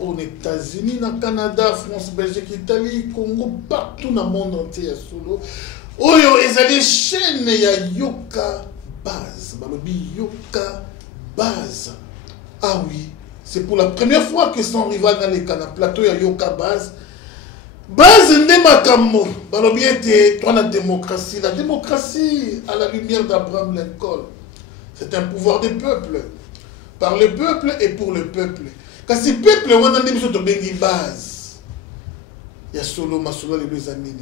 Aux États-Unis, au Canada, France, Belgique, Italie, Congo, partout dans le monde entier. Oyo ezali chaîne ya Yoka Base. Yoka Base. Ah oui, c'est pour la première fois que son rival dans les canaux plateau ya Yoka Base. Base nde makambo. Balobi ete toi la démocratie. La démocratie à la lumière d'Abraham Lincoln. C'est un pouvoir des peuples. Par le peuple et pour le peuple. Quand ce peuple, on a des choses de base. Il y a solo, masolo, les deux amis.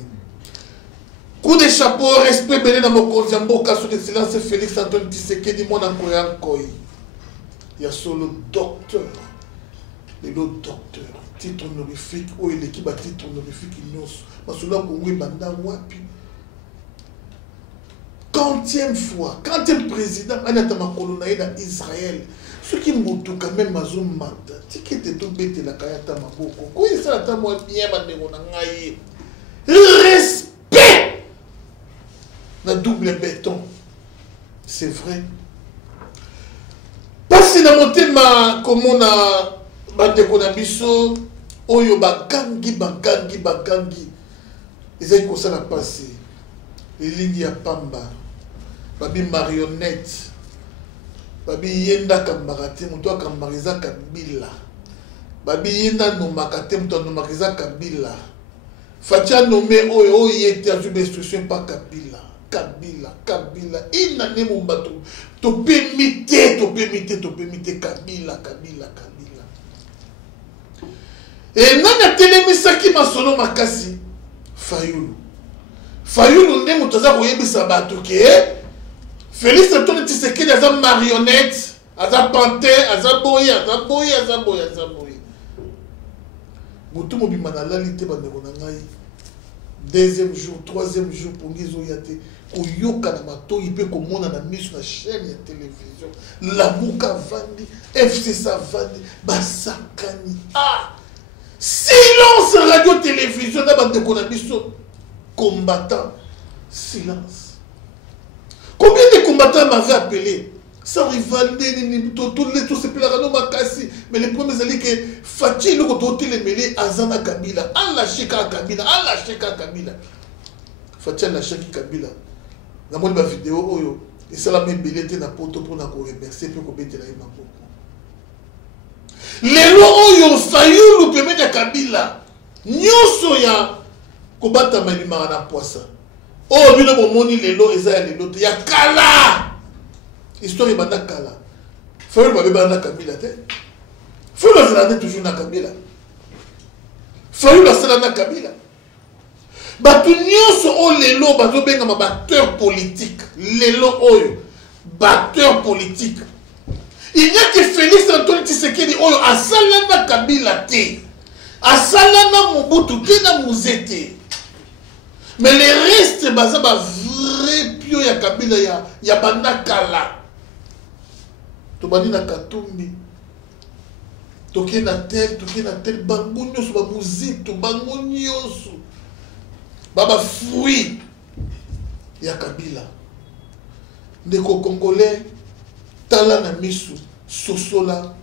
Coup de chapeau, respect, béni dans mon conjambo, casse de silence, Félix Antoine Tshisekedi, mon encoyant koi. Il y a solo docteur. Les deux docteurs. Titre honorifique, ou l'équipe à titre honorifique, il nous. Masolo, Congo, Banda, Wapi. 40e fois, 40e président, on a dans Israël. Ce qui m'ont tout quand même mazo mata, c'est que tu tout bête la kayata maboko. Quoi ça ta moi bien ngai. Respect. La double béton. C'est vrai. Parce que dans mon thème comme on a bande konabiso oyo bagangi. Ils ont comme ça la passé. Les lignes ya pamba. Babi marionnette. Babi yenda kambarate muto akambariza kabila. Babi yenda nomakate muto nomakiza kabila. Fatia nommé oyo yete a une instruction par kabila. Kabila. Ina ne mumbato. To permite kabila. Et nana telemisaki masolo makasi. Fayulu ne mutoza koyebisa bato ke Félix Antoine Tshisekedi aza marionnette, aza pantin, aza boye. Mutu mobima na lalité bandeko na ngai. Deuxième jour, troisième jour pour ngizo yate koyoka na matoyi pe komona na miso na chaîne ya télévision. Lamuka vandi, FCC vandi, basakani. Ah! Silence radio télévision na bandeko na biso combattant. Silence. Combien de combattants m'avaient appelé sans rivalité, tous ces pélarano makasi. Mais les premiers allaient que Fatih, le côté les mêlés, Azana Kabila, Allah Sheka Kabila. Fatih Allah Sheka Kabila. Dans mon vidéo, et ça la même belleté na poto pour na remercier pour qu'on mette la ima beaucoup. Les lois ont failli le permet de Kabila. Nyoso ya kobata malima na poissa. Oh, bino bomoni lelo eza lelo te ya kala. Histoire banda kala. Faut le banda Kabila te. Faut le zalande toujours na Kabila. Faut le zalande na Kabila. Batu nyonso o lelo bazo benga ma batteur politique. Lelo oyo batteur politique. Il n'y a que Félix Antoine Tshisekedi oyo asalana Kabila te. Asalana Mobutu te na Muzete. Mais les restes, c'est un vrai pio ya Kabila ya bandakala. To bani na Katumbi. Toke na tel, bango nyoso ba muzito, bango nyoso. Baba fruit ya Kabila. Ndeko Congolais tala na misu sosola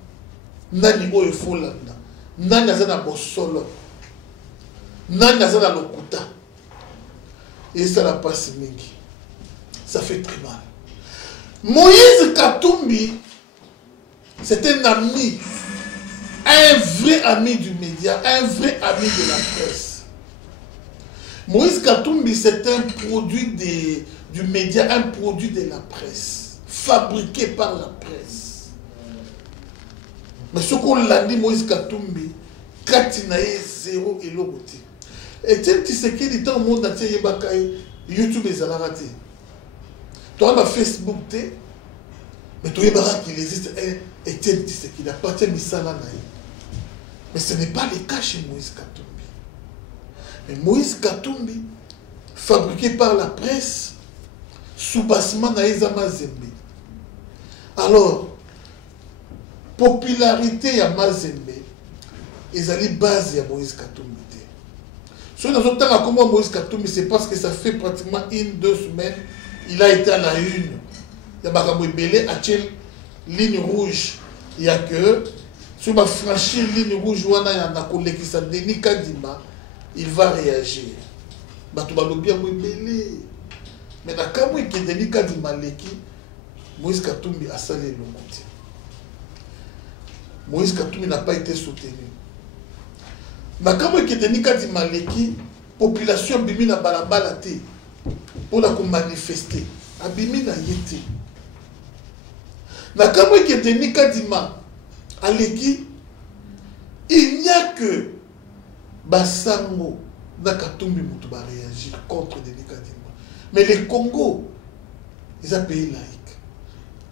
nani oyo folanda. Nani azana bosolo. Nani azana lokuta. Et ça la passe mingi. Ça fait très mal. Moïse Katumbi, c'est un ami, un vrai ami du média, un vrai ami de la presse. Moïse Katumbi, c'est un produit du média, un produit de la presse, fabriqué par la presse. Mais ce qu'on l'a dit, Moïse Katumbi, Katinae, zéro et l'autre. Et tel qui sait qu'il est dans le monde entier, YouTube et Zalarati. Tu as Facebook, mais tu as qu'il existe, et tel qui sait qu'il appartient à Misala. Mais ce n'est pas le cas chez Moïse Katumbi. Mais Moïse Katumbi, fabriqué par la presse, sous-bassement Naïzama Zembe. Alors, popularité à Mazembe, ils allaient base à Moïse Katumbi. Si nous avons tant comment Moïse Katumbi, c'est parce que ça fait pratiquement 1-2 semaines, il a été à la une. Il y a Bakamou Belé, à ligne rouge. Il y a que, si on va franchir ligne rouge, il y a collègue qui s'appelle Denis Kadima, il va réagir. Tu vas bien Belé. Mais dans le cas où il y a Denis Kadima, Moïse Katumbi a salé le côté. Moïse Katumbi n'a pas été soutenu. Mais quand il y a Denis Kadima, la population bimi na balabala te pour la manifester. Abimi na yete. Na quand il y a Denis Kadima, il n'y a que Basango na Katumbi Moutou va réagir contre Denis Kadima. Mais le Congo, ils ont pays laïque.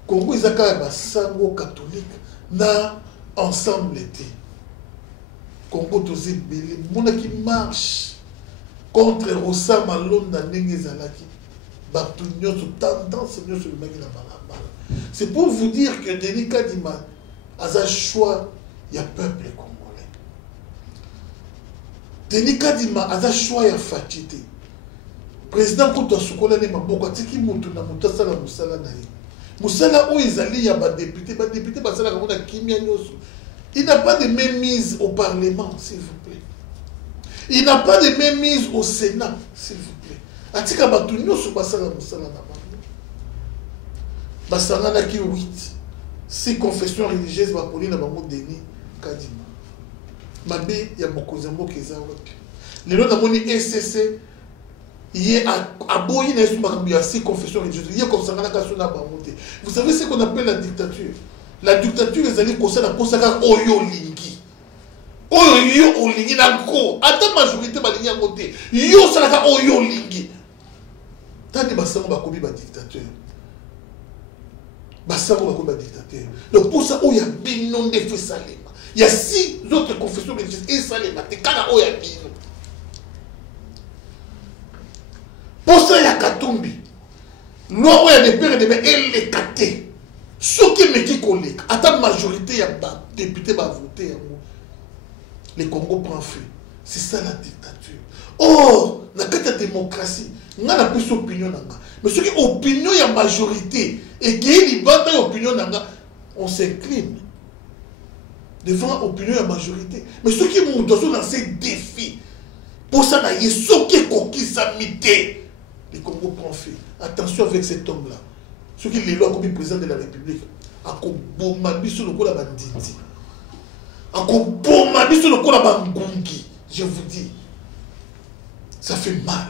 Congo, ils ont quand même Basango catholique na ensemble été. Congo, tous les belés, mon qui marche contre Rosa Malonda Nengezalaki. Batunyo sous tendance sur le mec la balabala. C'est pour vous dire que Denis Kadima a un choix, il y a peuple congolais. Denis Kadima a un choix, il y a fatigué. Président Kouta Soukola ne m'a beaucoup dit qu'il m'a tout na mutasala musala naï. Musala où ils allaient, il y a des députés, basala comme on a kimia nyoso. Il n'a pas de mainmise au Parlement, s'il vous plaît. Il n'a pas de mainmise au Sénat, s'il vous plaît. Atika batunyo sur basala musala na bango. Basala na ki 8. 6 confessions religieuses ba poli na bango Denis Kadima. Mabe ya mokozambo keza wapi. Lelo na moni SCC il a boyi na suma ya 6 confessions religieuses. Il y a comme ça na kasuna bango te. Vous savez ce qu'on appelle la dictature. La dictature est allée concernant la consacration Oyo Lingi. Oyo Lingi n'a pas. À ta majorité, il y a un côté. Yo salaka Oyo Lingi. Tant que Bassango va commettre la dictature. Bassango va commettre la dictature. Donc pour ça, il y a binon de feu Salema. Il y a 6 autres confessions religieuses et Salema. C'est quand il y a binon. Pour ça, il y a Katumbi. Loi où il y a des pères et des mères, elle est catée. Ce qui me dit collègue, à ta majorité, il y a des députés qui vont voter. Le Congo prend feu. C'est ça la dictature. Or, dans la démocratie, on a plus d'opinion. Mais ce qui est opinion, il y a majorité. Et qui est une opinion, on s'incline devant l'opinion, il y a majorité. Mais ce qui est dans ces défis, pour ça, il y a ce qui est coquille, ça mité. Le Congo prend feu. Attention avec cet homme-là. Ce qui est le président de la République, a bombardier le coup la banditi, a bombardier le coup la bangungi. Je vous dis, ça fait mal.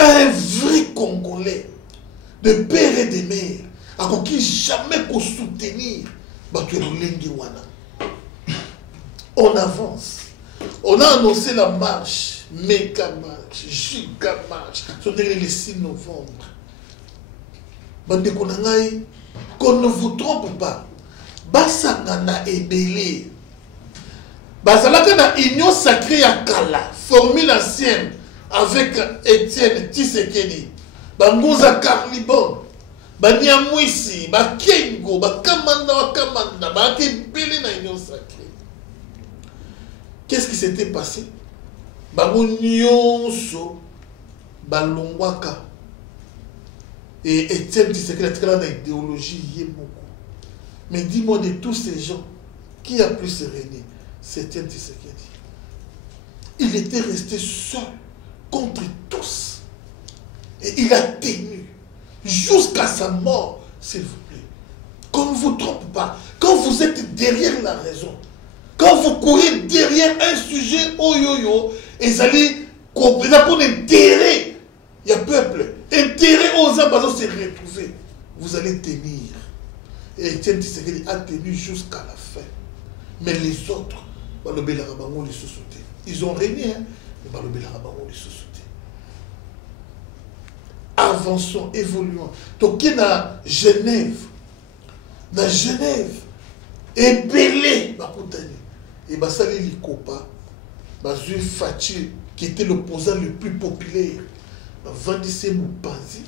Un vrai Congolais, de père et de mère, a qui jamais pour soutenir on avance. On a annoncé la marche, méga marche, giga marche, sur le 6 novembre. Qu'on ne vous trompe pas. Basangana et Belé. Basalaka na union sacrée à Kala, formule ancienne avec Étienne Tshisekedi. Bangoza Carlibon. Banyamwisi, Bakengo, Bakamanda, Bakebele na union sacrée. Qu'est-ce qui s'était passé? Bangonionso, Balongwaka. Et Étienne Tshisekedi a dans l'idéologie Yemoko. Mais dis-moi de tous ces gens, qui a pu se régner? C'est Étienne Tshisekedi. Il était resté seul contre tous. Et il a tenu jusqu'à sa mort, s'il vous plaît. Qu'on ne vous trompe pas. Quand vous êtes derrière la raison, quand vous courez derrière un sujet, oh yo yo, et vous allez pour intérêt, il y a peuple, intérêt aux hommes, se retrouver, vous allez tenir. Et Étienne Tshisekedi a tenu jusqu'à la fin. Mais les autres, ils ont régné, hein, mais les sociétés. Avançons, évoluons. Donc, il y a Genève. Dans Genève, ébélé, et Bassali Likopa, Bazui Fachi, qui était l'opposant le plus populaire, Vandissé Moupanzi,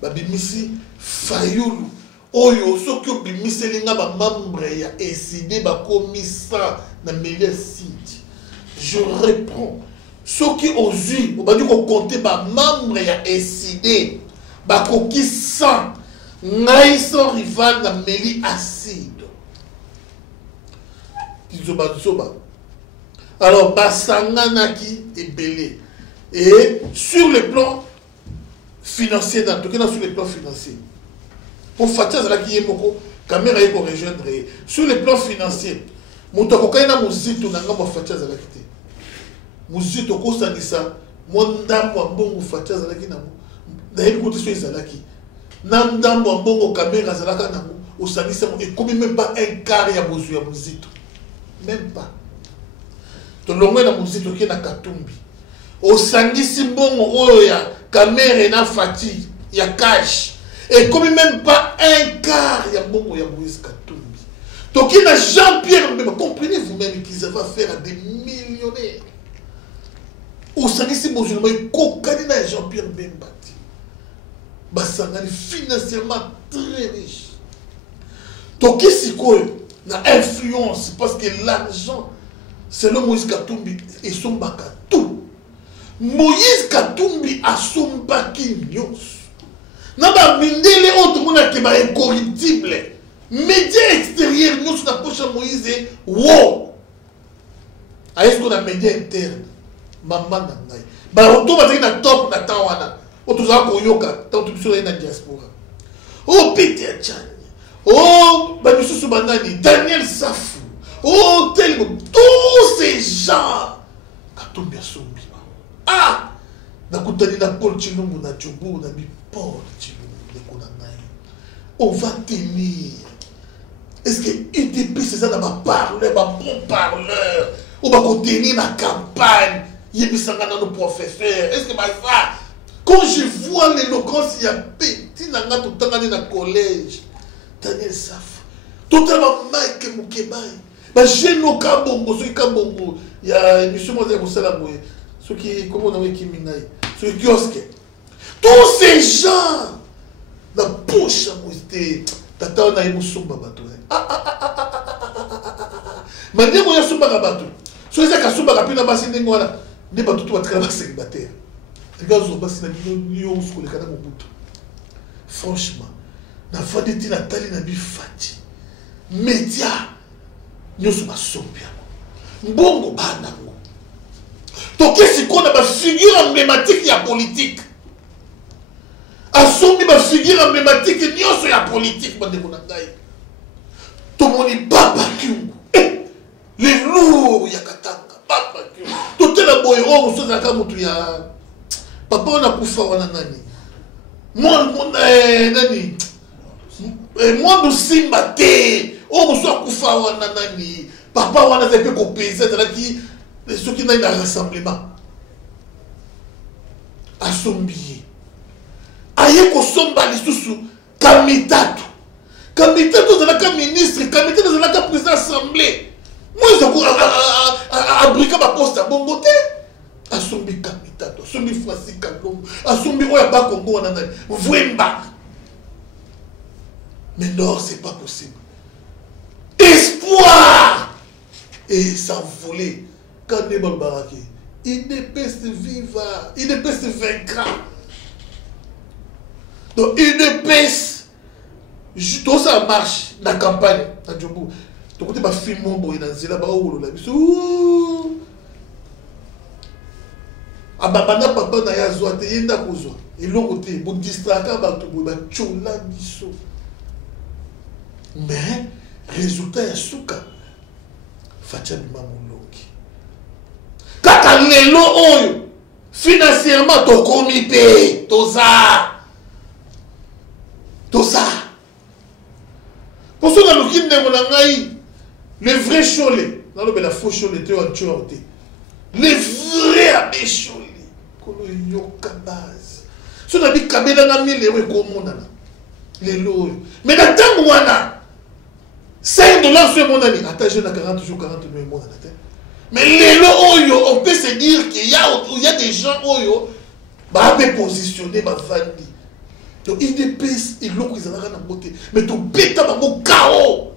Babimisi Fayoulou, Oyo, ceux qui ont bimissé les membres et décidé de commissaire dans le meilleur site. Je reprends. Ceux qui ont eu, on va dire qu'on comptait les membres et décidé de qui sang. Naï son rival na meli acide. Alors, Basanganaki est belé. Et sur le plan financier, en tout cas sur le plan financier, pour Fatia Zalaki Yemoko, caméra est pour rejoindre. Sur le plan financier, Moutakokaina Mouzito n'a pas Fatia Zalaki. Mouzito Kosanisa, Mondam Wambongo Fatia Zalaki Namo. D'ailleurs, côté sur Zalaki. Nandambo Mbongo caméra Zalaka Namo, au Sanisa, et comme même pas un quart ya Mouzito. Même pas. Donc, l'homme na Mouzito qui est na Katumbi. Au Sangisi Mbongo, oh ya caméra na Fati, ya cash. Et comme même pas un quart ya Mbongo ya Moïse Katumbi. Donc, il y a Jean-Pierre Mbemba. Comprenez vous-même qu'ils avaient affaire à des millionnaires. Au Sangisi Mbongo, il y a Jean-Pierre Mbemba. Basangani financièrement très riche. Donc, qu'est-ce qu'il y a influence parce que l'argent, c'est le Moïse Katumbi et son bakatou. Moïse Katumbi a son baki nyos. Naba mindele autre monde qui est incorruptible. Média extérieur nyos na poche Moïse et wow. Est-ce qu'on a média interne? Maman nangai. Ba auto ba na top na tawana. Otoza koyoka tant tu sur la diaspora. Oh Peter Chan. Oh Bamisusu Banani, Daniel Safou. Oh tel tous ces gens Katumbi Sombi. Ah, nakutani na Paul Chilombo na Djobo na mi Paul Chilombo de Konanai. On va tenir. Est-ce que UDP c'est ça dans ma parleur, ma bon parleur? On va contenir la campagne. Yebisanga na nos professeurs. Est-ce que ma ça? Quand je vois l'éloquence, il y a petit nanga tout le temps dans le collège. Daniel Saf. Totalement Mike Moukebaï. Bah j'ai nos kabongo, ceux qui kabongo. Il y a M. Mosé Moussalamoué. Ceux qui, comment on a dit Kiminaï. Ceux qui kiosque. Tous ces gens. La poche à Mousté. Tata on a eu Moussumba Bato. Maintenant, on a Sumba Bato. Ceux qui ont Sumba Rapina Bassin de Ngola. Ne pas tout travailler célibataire. Franchement, na fadeti na tali na bifati média nyoso basombia mbongo bana ngo to qu'est-ce qu'on a ba figure emblématique ya politique asombi ba figure emblématique nyoso ya politique bande ko na ngai to moni papa kyungu les lourds ya katanga papa kyungu to tela boyo so za ka mutu ya papa on a kufa wana nani nani moi simba te o muso kufa wana nani papa wana zepe ko pesa qui ceux qui n'ont pas rassemblement asombi aye ko somba lisusu kamitatu za la ministre kamitatu za la président assemblée moi je ko abrika ba poste bongo te asombi kamitatu asombi Francis Kalongo asombi oya ba Congo wana nani Vwemba. Mais non, c'est pas possible. Espoir et s'envoler quand les balles baraquées. Il ne peut se vivre, il ne peut se vaincre. Donc il ne peut tout ça marche dans la campagne à Djobo. Donc tu vas filmer mon boy dans zela ba olo la biso. Ababana papa na ya zwa te yenda kozwa. Et l'autre côté, bon distraquer ba to ba chola biso. Mais résultat ya suka fatia bima molongi kaka lelo oyo financièrement tokomi pe toza pour Bosso dans le kin de Monangaï, les vrais cholés, dans le la faux cholé, tu as tué. Les vrais abbés cholés, qu'on yoka base. Si on a dit Kabela n'a mis les rues comme on a. Les lois. Mais dans le temps où on a 5 dollars sur mon année, attends, j'ai 40 jours, 40 000 mon année. Mais les lois, on peut se dire qu'il y a des gens qui sont positionnés, vendus. Donc, IDPS, ils l'ont pris en beauté. Mais tu bêtes un chaos.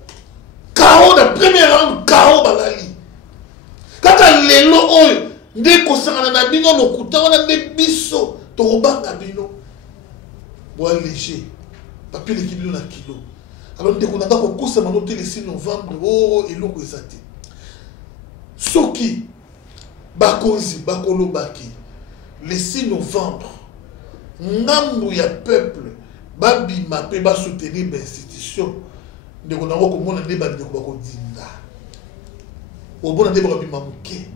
Chaos, la première rang, chaos, balali. Quand les lois, dès qu'on s'en a un bino, le couteau, on a des bisous. Tu rebats un bino. Bois léger. Papier l'équipe de la kilo. Alors, dès qu'on a d'abord coursé, on a noté le 6 novembre, oh, et l'eau est athée. Soki, Bakonzi, Bakolo Baki, le 6 novembre, Nambu ya peuple, Babi Mapé, va soutenir l'institution, de qu'on a recommandé un débat de Bakondinda. Au bon débat de Mamouké,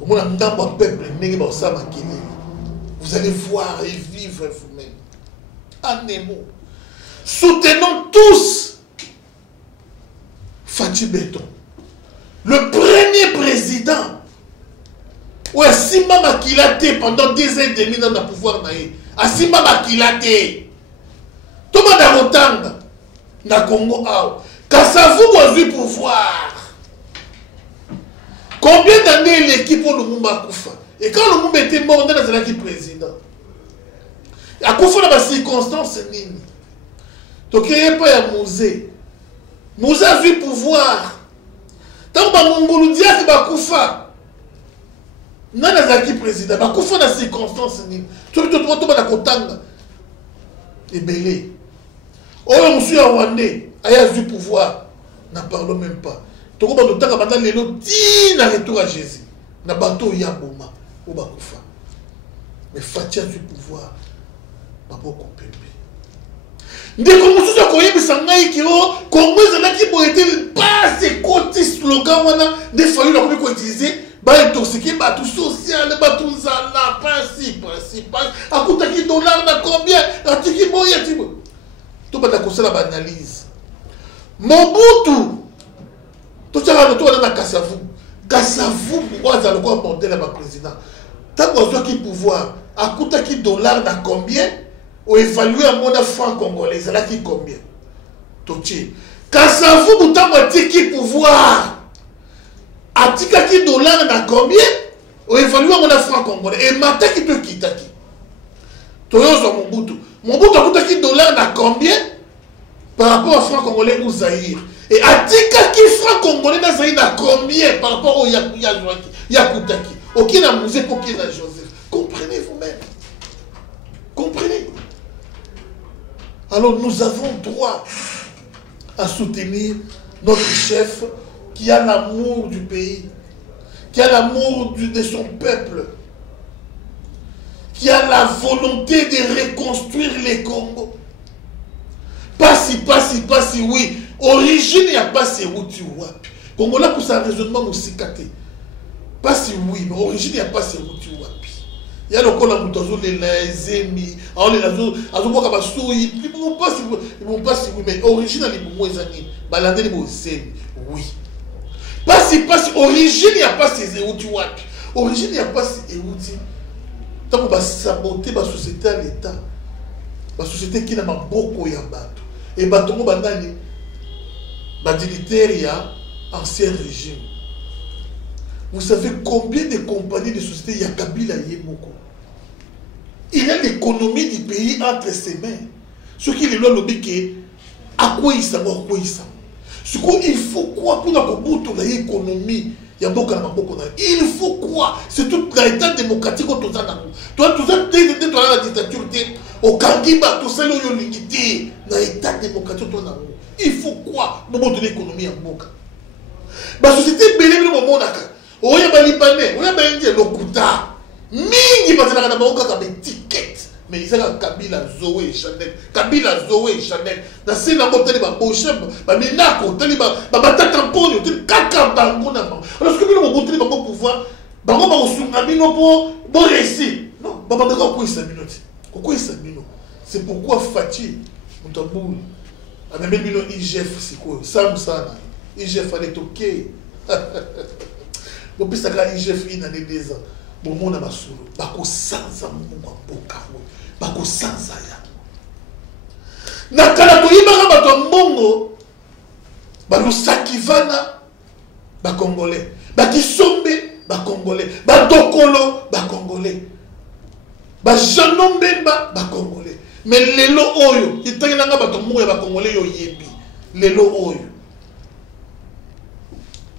au bon débat de peuple, vous allez voir et vivre vous-même. Anemo. Soutenons tous Fatih Béton. Le premier président, ouais, Simba Makilate pendant 2 ans et demi dans le pouvoir, à Simba Makilate, tout le monde a retanga, na Congo, Kasavu a eu pouvoir. Combien d'années l'équipe pour le Mumba Koufa? Et quand le Mumba était mort, on a l'équipe président. À Koufa, dans la circonstance, c'est nini. Donc, il n'y a pas un musée. Musée a eu pouvoir. Tant que Mongolou Dia qui va Koufa, non, il président. Va Koufa dans ces circonstances. Tout le monde a Kotanga. Et belé. Oh, monsieur Rwandais, il a eu pouvoir. N'en parlons même pas. Tout le monde a maintenant les lots dit na retour à Jésus. Na bateau Yaboma. Ou Bakoufa. Mais Fatih a eu pouvoir. Pas beaucoup pépé. Dès que nous sommes coyés, nous sommes qui Congo été pas ces côtés slogans des fois il a pu utiliser bah intoxiqué bah tout social bah tout ça là principe à coût de dollars na combien à qui boya tout pas d'accord la analyse Mobutu tout ça le tour dans Kasavu pourquoi ça le quoi modèle à ma président tant qu'on qui pouvoir à coût de dollars na combien ou évaluer un monde franc congolais, c'est là qui combien? Tochi. Quand ça vous, vous avez qui pouvoir? A tika qui dollar na combien? Ou évaluer un monde franc congolais. Et matin qui peut quitter qui? Toyozo Mobutu. Mobutu a qui dollar na combien? Par rapport au franc congolais ou Zaïre. Et a tika qui franc congolais na Zaïre na combien? Par rapport au Yakutaki. Aucun a musée pour qui na Joseph. Comprenez vous-même. Comprenez? Alors nous avons droit à soutenir notre chef qui a l'amour du pays, qui a l'amour de son peuple, qui a la volonté de reconstruire les Congo. Pas si, oui. Origine, il n'y a pas si Routi Wapi. Congo là pour sa raisonnement aussi caté. Pas si oui, mais origine, il n'y a pas si Routi Wapi. Il y a le col à Moutazo, les amis, les Nazo, ils ne vont pas si oui, mais original, ils vont amis, baladé les mots, oui. Pas si, origine, il n'y a pas ces éoutis, origine, il n'y a pas ces éoutis. Tant qu'on va saboter la société à l'État, la société qui n'a pas beaucoup de bateau. Et bateau, il y a ancien régime. Vous savez combien de compagnies de sociétés il y a Kabila Yemoko? Il a l'économie du pays entre ses mains. Ce qui est le lobby, à quoi il s'en va, à quoi il s'en va. Ce qu'il faut quoi pour l'économie? Il il faut quoi? C'est tout l'état démocratique au Toza. Toi, tout ça, tu es dans la dictature, au Kangiba, tout ça, il y a l'état démocratique au Toza. Il faut quoi pour l'économie en Boka? La société belé le moment d'accord. Oya balipane, oya baindi lokuta. Mingi bazana na baoka ka ticket. Mais ils ont Kabila Zoé Chanel, Kabila Zoé Chanel. Na sina moteli ba bochem, ba minako, teli ba batata mponi, teli kaka bango na ba. Alors que bino moteli ba pouvoir, bango ba osunga bino po réussir. Non, ba ba ko isa bino ti. Ko isa bino. C'est pourquoi Fatih Moutambou amemi bino IGF sikoyo samsana IGF allait toquer bopisaka IGF ina ne 2 ans bomona masolo bakosanza mungu mboka bakosanza ya nakala toyibaka bato mbongo balusaki vana bakongolais bakisombe bakongolais badokolo bakongolais bajanombemba bakongolais mais lelo oyo itangelanga bato mbongo ya bakongolais yo yebi lelo oyo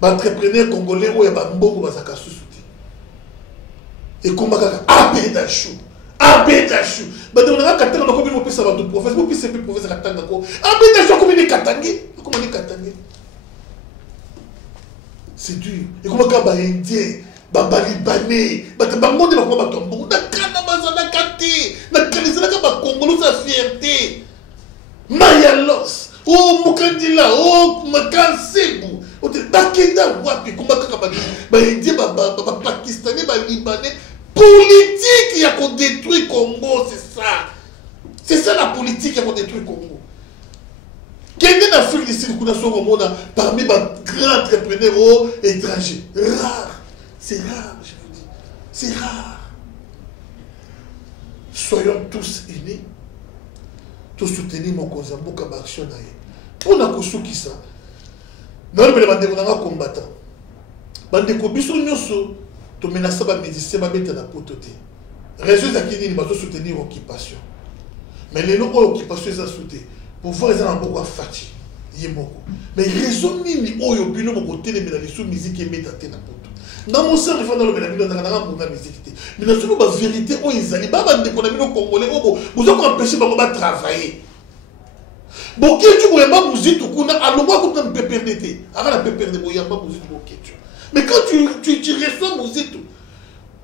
entrepreneur congolais oyo bambongo bazaka susu te ekoma kaka abedashu badonaka katanga nakomi mopesa bato professe mopesa mpe professe katanga ko abedashu akomi ne katangi akoma ne katangi c'est dur ekoma kaka baindien babalibanais bato bango nde bakoma bato mbongo nakana bazalaka te nakalizalaka bakongolo sa fierté mayalos o mokandila o makansebu bakenda wapi komba kaka baindien bapakistanais balibanais politique ya kodétruire Congo, c'est ça. C'est ça la politique qui a détruit Congo. Quel est l'Afrique d'ici parmi les grands entrepreneurs étrangers? Rare. C'est rare, je vous dis. C'est rare. Soyons tous unis. Tous soutenir mon Kozambo comme action. Pour la Kosu qui ça. Nous avons des combattants. Bandeko biso nyoso to menacer ba médecin ba mettre na pototé. Réseau zakini ba soutenir l'occupation. Mais les locaux occupation ça soutenir. Pour voir les gens beaucoup fati. Yemoko. Mais raison nini oyo bino mo côté les médailles sous musique et mettre na poto. Dans mon sens il faut dans le médaille dans la musique. Mais dans ce la vérité o ezali ba bandeko na bino congolais obo vous avez empêché ba travailler. Bon tu vois ma musique kuna alomwa ko tan PPRDT. Avant la PPRDT bo yamba musique bo ketu. Mais quand tu reçois Mouzitou,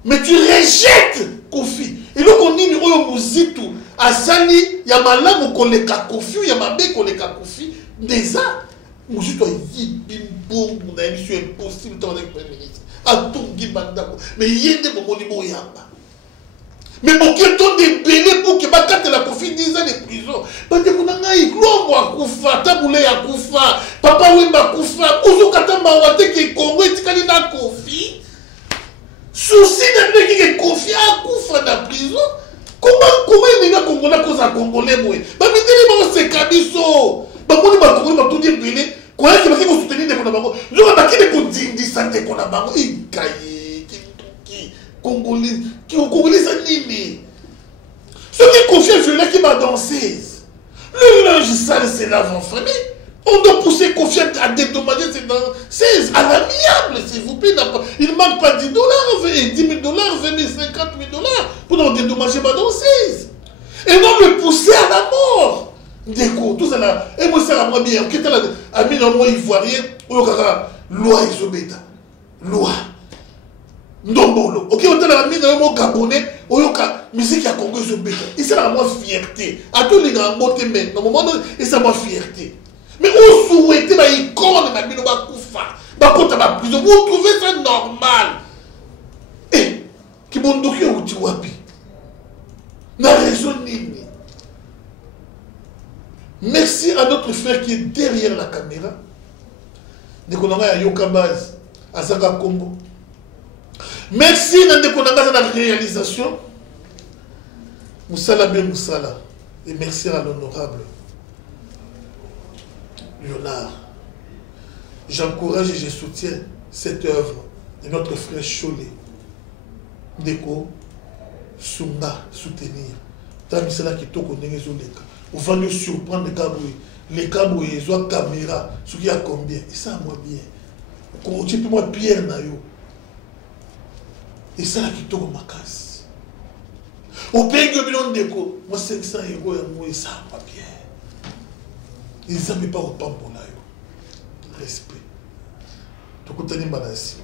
mais tu rejettes Kofi. Et donc on dit que Mouzitou, Asani, Yamala, Mokoleka Kofi, Yamabe, Koleka Kofi, déjà, Mouzitou a dit bimbo, mon ami, c'est impossible de le Premier ministre. A tout Gibandako. Mais il y a des moments où Yamba. Mais pour qu'il donne des bélés pour que Bakate la Kofi 10 ans de prison. Parce que vous n'avez pas Koufa, Taboulé à Koufa, Papa Wemba Koufa, Ouzokata Mawate qui est Congo, et qui est Kofi. Souci de qui est Kofi à Koufa dans la prison. Comment il y a Congolais à cause à Congolais? Bah, mais c'est Kabiso. Bah, moi, je vais tout dire bélé. Quand est-ce que vous soutenez des Konabango? Je vais pas qu'il y ait des santé Konabango. Il caille. Congolais, qui ont Congolais animés. Ceux qui confient Violet qui m'a danseuse. Le linge sale, c'est l'avant-famille. On doit pousser confiance à dédommager ces danseuses à l'amiable, s'il vous plaît. Il ne manque pas $10, 10 000 $, 20 000, 50 000 $ pour nous dédommager ma danseuse. Et non le pousser à la mort. Déco, tout ça là. Et moi, ça à moi bien. Qui est là? Ami, non, moi, ivoirien. Ou loi isobéta. Loi. Ndombolo. Ok, on a mis dans le Gabonais, oyoka musique à Congo Zobeka. Et c'est la moi fierté. À tous les grands mots, mais dans le moment et c'est ma fierté. Mais on souhaitait ma icône, ma bino bakoufa, bakota ma prison. Vous trouvez ça normal? Eh, qui bon doki ou tu wapi? Na raison nini. Merci à notre frère qui est derrière la caméra. Nekonanga Yoka Base, Azaka Kombo. Merci à la réalisation. Moussala Ben Moussala. Et merci à l'honorable Léonard. J'encourage et je soutiens cette œuvre de notre frère Cholé. Ndeko, Sunga, soutenir. Tamisala qui toko n'engezoleka. On va nous surprendre les cabouilles, les autres caméras. Ce qui a combien? Et ça, moi bien. Tu peux moi Pierre Nayo. Et ça, là, qui tourne ma casse. Au pays de Bilon Déco, moi, 500 €, et ça, moi, bien. Ils n'avaient pas au pampo là. Respect. Tout le monde est